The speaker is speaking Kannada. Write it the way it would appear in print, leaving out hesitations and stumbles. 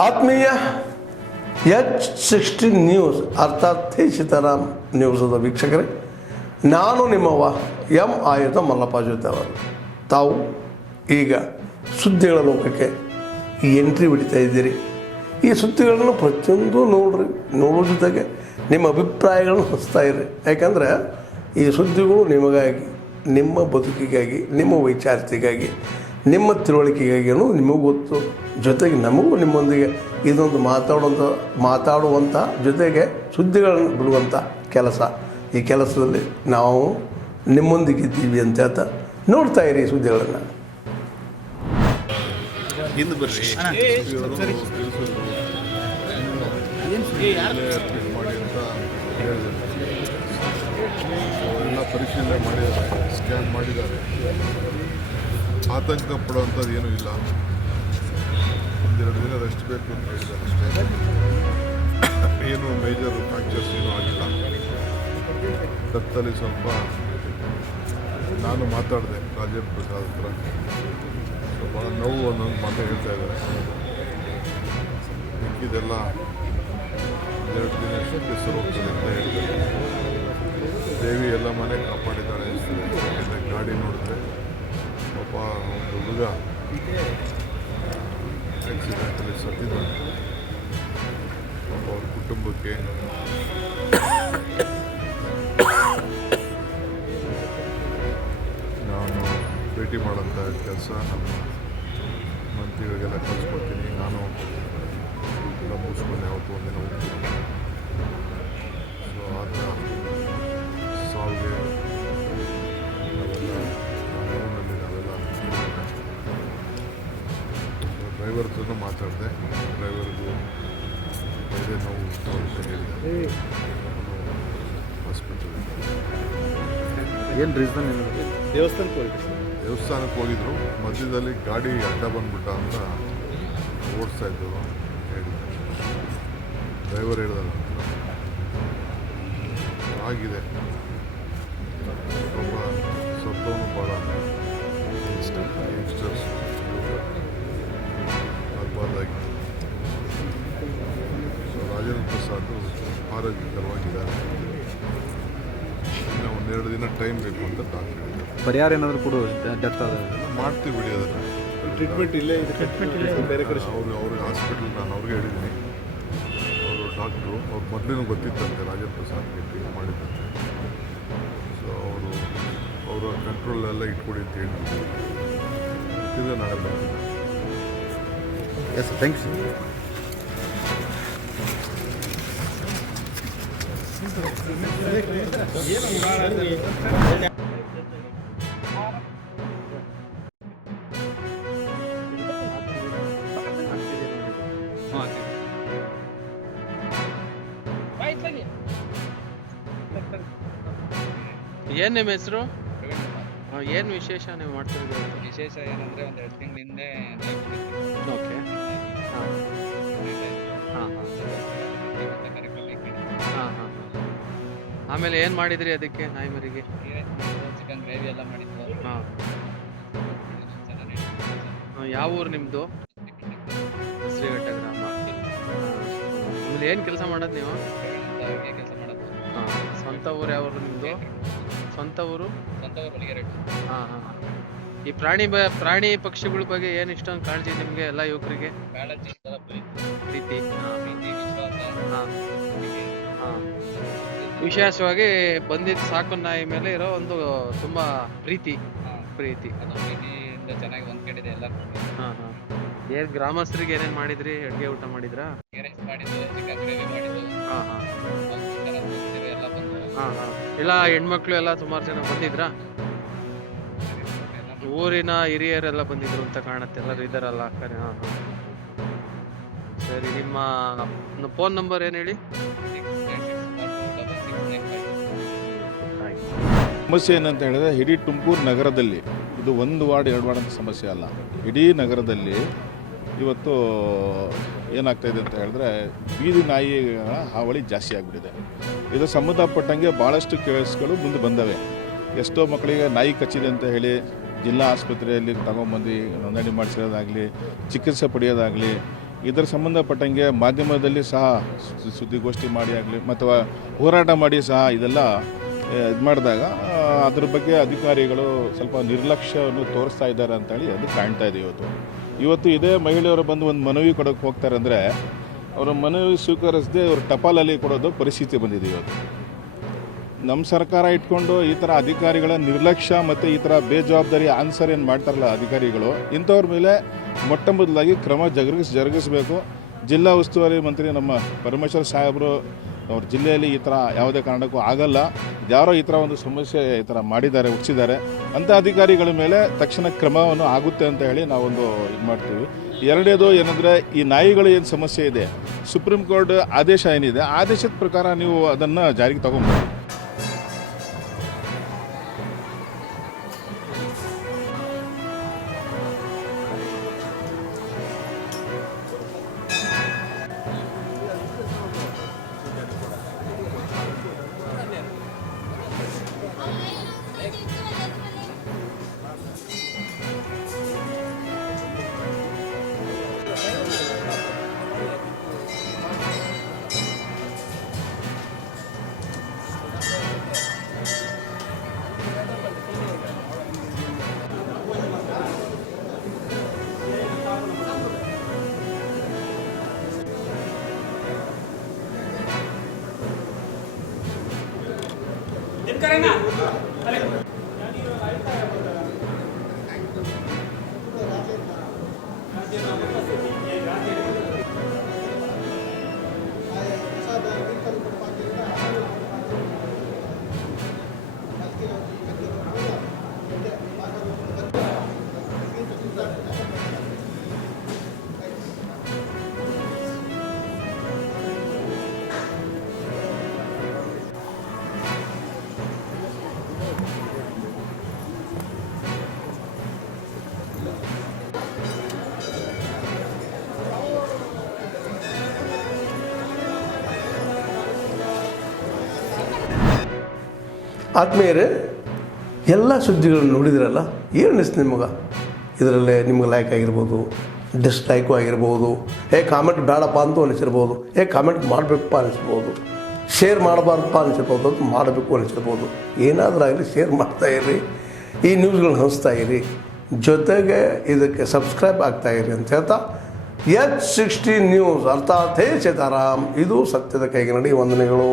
ಆತ್ಮೀಯ H16 ನ್ಯೂಸ್ ಅರ್ಥಾತ್ ತಿ ಸೀತಾರಾಮ್ ನ್ಯೂಸದ ವೀಕ್ಷಕರೇ, ನಾನು ನಿಮ್ಮವ ಎಂ ಆಯುಧ ಮಲ್ಲಪ್ಪ ಜೊತೆ ಅವರು. ತಾವು ಈಗ ಸುದ್ದಿಗಳ ಲೋಕಕ್ಕೆ ಎಂಟ್ರಿ ಬಿಡ್ತಾ ಇದ್ದೀರಿ. ಈ ಸುದ್ದಿಗಳನ್ನು ಪ್ರತಿಯೊಂದು ನೋಡೋ ಜೊತೆಗೆ ನಿಮ್ಮ ಅಭಿಪ್ರಾಯಗಳನ್ನು ಹಚ್ತಾ ಇರ್ರಿ. ಯಾಕಂದರೆ ಈ ಸುದ್ದಿಗಳು ನಿಮಗಾಗಿ, ನಿಮ್ಮ ಬದುಕಿಗಾಗಿ, ನಿಮ್ಮ ವೈಚಾರಿಕೆಗಾಗಿ, ನಿಮ್ಮ ತಿಳುವಳಿಕೆಗಾಗಿಯೂ ನಿಮಗೂ ಗೊತ್ತು. ಜೊತೆಗೆ ನಮಗೂ ನಿಮ್ಮೊಂದಿಗೆ ಇದೊಂದು ಮಾತಾಡುವಂಥ ಜೊತೆಗೆ ಸುದ್ದಿಗಳನ್ನು ಬಿಡುವಂಥ ಕೆಲಸ. ಈ ಕೆಲಸದಲ್ಲಿ ನಾವು ನಿಮ್ಮೊಂದಿಗಿದ್ದೀವಿ ಅಂತ ಹೇಳ್ತಾ ನೋಡ್ತಾ ಇರಿ ಸುದ್ದಿಗಳನ್ನು. ಎಲ್ಲ ಪರಿಶೀಲನೆ ಮಾಡಿದ್ದಾರೆ, ಸ್ಕ್ಯಾನ್ ಮಾಡಿದ್ದಾರೆ. ಆತಂಕ ಪಡುವಂಥದ್ದು ಏನೂ ಇಲ್ಲ. ಒಂದೆರಡು ದಿನ ರೆಸ್ಟ್ ಬೇಕು ಅಂತ ಹೇಳಿದ್ದಾರೆ ಅಷ್ಟೇ. ಏನು ಮೇಜರ್ ಫ್ರಾಕ್ಚರ್ಸ್ ಏನೂ ಆಗಿಲ್ಲ. ಕತ್ತಲ್ಲಿ ಸ್ವಲ್ಪ ನಾನು ಮಾತಾಡಿದೆ ರಾಜೇಂದ್ರ ಪ್ರಸಾದ್ ಹತ್ರ. ಭಾಳ ನೋವು ಅನ್ನೋದು ಮಾತು ಹೇಳ್ತಾ ಇದ್ದಾರೆ. ಇದೆಲ್ಲ ಎರಡು ದಿನ ಅಷ್ಟೇ ಸರಿ ಹೋಗ್ತದೆ ಅಂತ ಹೇಳಿದ್ದಾರೆ. ದೇವಿ ಎಲ್ಲ ಮನೆ ಕಾಪಾಡಿದ್ದಾಳೆ ಅನಿಸ್ತದೆ. ಗಾಡಿ ನೋಡಿದ್ರೆ ಪಾಪ ಒಂದು ಹುಡುಗ ಆಕ್ಸಿಡೆಂಟಲ್ಲಿ ಸತ್ತಿದ್ದಾನೆ. ಪಾಪ ಅವ್ರ ಕುಟುಂಬಕ್ಕೆ ನಾನು ಭೇಟಿ ಮಾಡೋಂಥ ಕೆಲಸ ನಮ್ಮ ಮಂತ್ರಿಗಳಿಗೆಲ್ಲ ಕಳಿಸ್ಕೊಡ್ತೀನಿ. ನಾನು ಎಲ್ಲ ಮುಗಿಸ್ಕೊಂಡು ಯಾವತ್ತೂ ಒಂದಿನ ಹೋಗ್ತೀನಿ. ಸೊ ಆತ ಸಾವಿಗೆ ನಾವೆಲ್ಲ ಡ್ರೈವರ್ ಹತ್ರನೂ ಮಾತಾಡಿದೆ. ಡ್ರೈವರ್ಗೂ ಬೇರೆ ನೋವು ಅಂತ ಹೇಳಿದ್ದಾರೆ. ಹಾಸ್ಪಿಟಲ್ ಏನು ರೀಸನ್ ಏನಿದೆ? ದೇವಸ್ಥಾನಕ್ಕೆ ಹೋಗಿದ್ರು. ಮಧ್ಯದಲ್ಲಿ ಗಾಡಿ ಅಡ್ಡ ಬಂದ್ಬಿಟ್ಟ ಅಂತ ಓಡಿಸ್ತಾ ಇದ್ದವು ಹೇಳಿದ್ದಾರೆ. ಡ್ರೈವರ್ ಹೇಳಿದ ಆಗಿದೆ. ಒಬ್ಬ ಸತ್ತವನು ಭಾಳ ಯಂಗ್ಸ್ಟರ್ಸ್ ಆಗಬಾರ್ದಾಗಿತ್ತು. ಸೊ ರಾಜೇಂದ್ರ ಪ್ರಸಾದ್ ಆರೋಗ್ಯಕರವಾಗಿದ್ದಾರೆ. ಇನ್ನು ಒಂದೆರಡು ದಿನ ಟೈಮ್ ಬೇಕು ಅಂತ ಡಾಕ್ಟರ್ ಹೇಳಿದ್ದಾರೆ. ಪರಿಹಾರ ಏನಾದರೂ ಕೂಡ ಡೆತ್ ಮಾಡ್ತೀವಿ ಬಿಡಿ ಅದನ್ನು. ಟ್ರೀಟ್ಮೆಂಟ್ ಇಲ್ಲೇ ಬೇರೆ ಕಡೆ ಅವ್ರಿಗೆ ಹಾಸ್ಪಿಟಲ್ ನಾನು ಅವ್ರಿಗೆ ಹೇಳಿದ್ದೀನಿ. ಅವರು ಡಾಕ್ಟ್ರು ಅವ್ರ ಮೊದಲೇನೂ ಗೊತ್ತಿತ್ತಂತೆ ರಾಜೇಂದ್ರ ಪ್ರಸಾದ್ಗೆ ಟ್ರೀಟ್ ಮಾಡಿದ್ದಂತೆ. ಸೊ ಅವರ ಕಂಟ್ರೋಲೆಲ್ಲ ಇಟ್ಕೊಡಿ ಅಂತ ಹೇಳ್ತಿದ್ರು. ತಿರ್ಗಿ ನಾಳೆ ಬರ್ತೀನಿ. Yes, thanks. ಏನು ನಿಮ್ಮ ಹೆಸರು? ಏನು ವಿಶೇಷ ನೀವು ಮಾಡ್ತಿರೋದು? ವಿಶೇಷ ಏನಂದರೆ ಒಂದು 2 ತಿಂಗಳ ಹಿಂದೆ ಓಕೆ. ಹಾಂ ಹಾಂ ಹಾಂ ಹಾಂ. ಆಮೇಲೆ ಏನು ಮಾಡಿದ್ರಿ ಅದಕ್ಕೆ ನಾಯಿ ಮರಿಗೆ? ಚಿಕನ್ ಗ್ರೇವಿ ಎಲ್ಲ ಮಾಡಿದ್ದು. ಹಾಂ. ಯಾವ ಊರು ನಿಮ್ಮದು? ಶ್ರೀಘಟ್ಟ ಗ್ರಾಮ. ಆಮೇಲೆ ಏನು ಕೆಲಸ ಮಾಡೋದು ನೀವು? ಕೆಲಸ ಮಾಡೋದು. ಹಾಂ. ಸ್ವಂತ ಊರು ಯಾವ ಊರು ನಿಮ್ಮದು? ಸ್ವಂತ ಊರು ಹೊಲಿಗೆರೆಡ್ಡಿ. ಹಾಂ ಹಾಂ. ಈ ಪ್ರಾಣಿ ಪಕ್ಷಿಗಳ ಬಗ್ಗೆ ಏನು ಇಷ್ಟೊಂದು ಕಾಳಜಿ ನಿಮಗೆ ಎಲ್ಲ ಯುವಕರಿಗೆ? ಕಾಳಜಿ, ಪ್ರೀತಿ. ಹಾಂ ಪ್ರೀತಿ, ವಿಶ್ವಾಸ. ಹಾಂ ಹಾಂ. ವಿಶೇಷವಾಗಿ ಬಂದಿದ್ದ ಸಾಕು ನಾಯಿ ಮೇಲೆ ಇರೋ ಒಂದು ತುಂಬ ಪ್ರೀತಿ. ಅದು ಪ್ರೀತಿಯಿಂದ ಚೆನ್ನಾಗಿ ಹೊಂದ್ಕೊಂಡಿದೆ ಎಲ್ಲ. ಹಾಂ ಹಾಂ. ಏನು ಗ್ರಾಮಸ್ಥರಿಗೆ ಏನೇನು ಮಾಡಿದ್ರಿ? ಅಡುಗೆ ಊಟ ಮಾಡಿದ್ರಾ? ರೈಸ್ ಮಾಡಿದ್ದು, ಚಿಕನ್ ಗ್ರೇವಿ ಮಾಡಿದ್ದು. ಹಾಂ ಹಾಂ ಎಲ್ಲ ಬಂದು. ಹಾಂ ಹಾಂ. ಎಲ್ಲ ಹೆಣ್ಮಕ್ಳು ಎಲ್ಲ ಸುಮಾರು ಜನ ಬಂದಿದ್ರಾ? ಊರಿನ ಹಿರಿಯರೆಲ್ಲ ಬಂದಿದ್ರು ಅಂತ ಕಾಣುತ್ತೆ. ಎಲ್ಲರೂ ಇದ್ದಾರಲ್ಲ ಕರೆ. ಹಾಂ ಹಾಂ. ಸರಿ, ನಿಮ್ಮ ಫೋನ್ ನಂಬರ್ ಏನು ಹೇಳಿ? ಸಮಸ್ಯೆ ಏನಂತ ಹೇಳಿದ್ರೆ, ಇಡೀ ತುಮಕೂರು ನಗರದಲ್ಲಿ ಇದು ಒಂದು ವಾರ್ಡ್ 2 ವಾರ್ಡ್ ಅಂತ ಸಮಸ್ಯೆ ಅಲ್ಲ. ಇಡೀ ನಗರದಲ್ಲಿ ಇವತ್ತು ಏನಾಗ್ತಾಯಿದೆ ಅಂತ ಹೇಳಿದ್ರೆ ಬೀದಿ ನಾಯಿಗಳ ಹಾವಳಿ ಜಾಸ್ತಿ ಆಗಿಬಿಟ್ಟಿದೆ. ಇದು ಸಂಬಂಧಪಟ್ಟಂಗೆ ಭಾಳಷ್ಟು ಕೇಸ್ಗಳು ಮುಂದೆ ಬಂದವೆ. ಎಷ್ಟೋ ಮಕ್ಕಳಿಗೆ ನಾಯಿ ಕಚ್ಚಿದೆ ಅಂತ ಹೇಳಿ ಜಿಲ್ಲಾ ಆಸ್ಪತ್ರೆಯಲ್ಲಿ ತಗೊಂಬಂದು ನೋಂದಣಿ ಮಾಡಿಸಿರೋದಾಗಲಿ, ಚಿಕಿತ್ಸೆ ಪಡೆಯೋದಾಗಲಿ, ಇದರ ಸಂಬಂಧಪಟ್ಟಂಗೆ ಮಾಧ್ಯಮದಲ್ಲಿ ಸಹ ಸುದ್ದಿಗೋಷ್ಠಿ ಮಾಡಿ ಆಗಲಿ ಅಥವಾ ಹೋರಾಟ ಮಾಡಿ ಸಹ ಇದೆಲ್ಲ ಇದು ಮಾಡಿದಾಗ ಅದ್ರ ಬಗ್ಗೆ ಅಧಿಕಾರಿಗಳು ಸ್ವಲ್ಪ ನಿರ್ಲಕ್ಷ್ಯವನ್ನು ತೋರಿಸ್ತಾ ಇದ್ದಾರೆ ಅಂತೇಳಿ ಅದು ಕಾಣ್ತಾ ಇದೆ ಇವತ್ತು ಇದೇ ಮಹಿಳೆಯರು ಬಂದು ಒಂದು ಮನವಿ ಕೊಡೋಕ್ಕೆ ಹೋಗ್ತಾರೆ ಅಂದರೆ ಅವರ ಮನವಿ ಸ್ವೀಕರಿಸದೆ ಅವರು ಟಪಾಲಲ್ಲಿ ಕೊಡೋದು ಪರಿಸ್ಥಿತಿ ಬಂದಿದೆ ಇವತ್ತು. ನಮ್ಮ ಸರ್ಕಾರ ಇಟ್ಕೊಂಡು ಈ ಥರ ಅಧಿಕಾರಿಗಳ ನಿರ್ಲಕ್ಷ್ಯ ಮತ್ತು ಈ ಥರ ಬೇಜವಾಬ್ದಾರಿ ಆನ್ಸರ್ ಏನು ಮಾಡ್ತಾರಲ್ಲ ಅಧಿಕಾರಿಗಳು, ಇಂಥವ್ರ ಮೇಲೆ ಮೊಟ್ಟ ಮೊದಲಾಗಿ ಕ್ರಮ ಜರುಗಿಸಬೇಕು. ಜಿಲ್ಲಾ ಉಸ್ತುವಾರಿ ಮಂತ್ರಿ ನಮ್ಮ ಪರಮೇಶ್ವರ್ ಸಾಹೇಬರು ಅವ್ರ ಜಿಲ್ಲೆಯಲ್ಲಿ ಈ ಥರ ಯಾವುದೇ ಕಾರಣಕ್ಕೂ ಆಗಲ್ಲ, ಯಾರೋ ಈ ಥರ ಒಂದು ಸಮಸ್ಯೆ ಈ ಥರ ಮಾಡಿದ್ದಾರೆ, ಹುಟ್ಟಿಸಿದ್ದಾರೆ, ಅಂಥ ಅಧಿಕಾರಿಗಳ ಮೇಲೆ ತಕ್ಷಣ ಕ್ರಮವನ್ನು ಆಗುತ್ತೆ ಅಂತ ಹೇಳಿ ನಾವೊಂದು ಇದು ಮಾಡ್ತೀವಿ. ಎರಡನೇದು ಏನಂದರೆ, ಈ ನಾಯಿಗಳು ಏನು ಸಮಸ್ಯೆ ಇದೆ, ಸುಪ್ರೀಂ ಕೋರ್ಟ್ ಆದೇಶ ಏನಿದೆ, ಆದೇಶದ ಪ್ರಕಾರ ನೀವು ಅದನ್ನು ಜಾರಿಗೆ ತಗೊಂಬೋದು. ಆತ್ಮೀಯರೇ, ಎಲ್ಲ ಸುದ್ದಿಗಳನ್ನು ನೋಡಿದ್ರಲ್ಲ, ಏನು ಅನಿಸ್ತು ನಿಮಗೆ? ಇದರಲ್ಲೇ ನಿಮ್ಗೆ ಲೈಕ್ ಆಗಿರ್ಬೋದು, ಡಿಸ್ಲೈಕು ಆಗಿರ್ಬೋದು, ಕಾಮೆಂಟ್ ಬೇಡಪ್ಪ ಅಂತೂ ಅನಿಸಿರ್ಬೋದು, ಕಾಮೆಂಟ್ ಮಾಡಬೇಕಪ್ಪ ಅನಿಸ್ಬೋದು, ಶೇರ್ ಮಾಡಬಾರ್ದಪ್ಪ ಅನಿಸಿರ್ಬೋದು, ಅದು ಮಾಡಬೇಕು ಅನಿಸಿರ್ಬೋದು. ಏನಾದರೂ ಆಗಲಿ ಶೇರ್ ಮಾಡ್ತಾಯಿರಿ, ಈ ನ್ಯೂಸ್ಗಳನ್ನ ಹಂಚ್ತಾ ಇರಿ, ಜೊತೆಗೆ ಇದಕ್ಕೆ ಸಬ್ಸ್ಕ್ರೈಬ್ ಆಗ್ತಾಯಿರಿ ಅಂತ ಹೇಳ್ತಾ, H16 ನ್ಯೂಸ್ ಅರ್ಥಾತ್ ಹೇ ಸೀತಾರಾಮ್, ಇದು ಸತ್ಯದ ಕೈಗೆ ನಡಿ. ವಂದನೆಗಳು.